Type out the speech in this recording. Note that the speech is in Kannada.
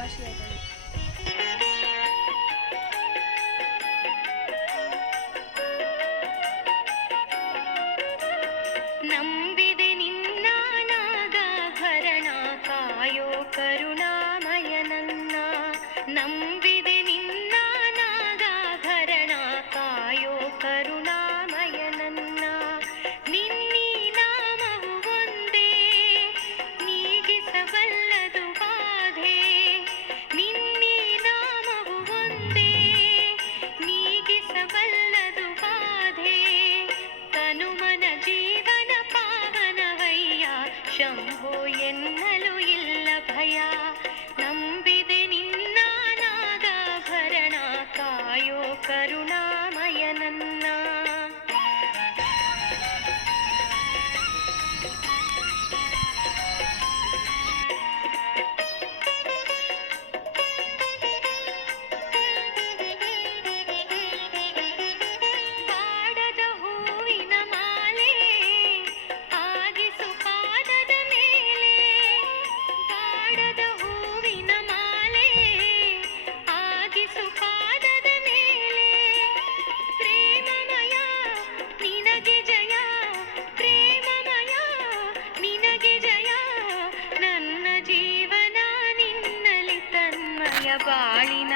ಶುಭಾಶಯಗಳು. ನಂಬಿದೆ ನಿನ್ನ ನಾಗಾಭರಣ ಕಾಯೋ ಕರುಣಾಮಯ ನನ್ನ. ನಂಬಿದೆ ನಿನ್ನ ನಾಗಾಭರಣ ಕಾಯೋ ಕರುಣಾಮಯ ನನ್ನ. ನಿನ್ನೀ ನಾಮವು ಒಂದೇ ನೀಗಿಸಬಲ್ಲದು ಬಾಧೆ. ನಿನ್ನೀ ನಾಮವು ಒಂದೇ ನೀಗಿಸಬಲ್ಲದು ಬಾಧೆ. ತನುಮನ ಜೀವನ ಪಾವನವಯ್ಯ ಶಂಭೋ ಎನ್ನಲು ಇಲ್ಲ ಭಯ. ನಂಬಿದೆ ನಿನ್ನ ನಾಗಾಭರಣ ಕಾಯೋ ಕರುಣಾಮಯ ನನ್ನ. ಬಾಡದ ಹೂವಿನ ಮಾಲೆ ಆಗಿಸು ಪಾದದ ಮೇಲೆ. ಬಾಡದ ಹೂವಿನ ಮಾಲೆ ಆಗಿಸು ಪಾದದ ಮೇಲೆ. ಪ್ರೇಮಮಯ ನಿನಗೆ ಜಯ, ಪ್ರೇಮಮಯ ನಿನಗೆ ಜಯ. ನನ್ನ ಜೀವನ ನಿನ್ನಲಿ ತನ್ಮಯ ಬಾಳಿನ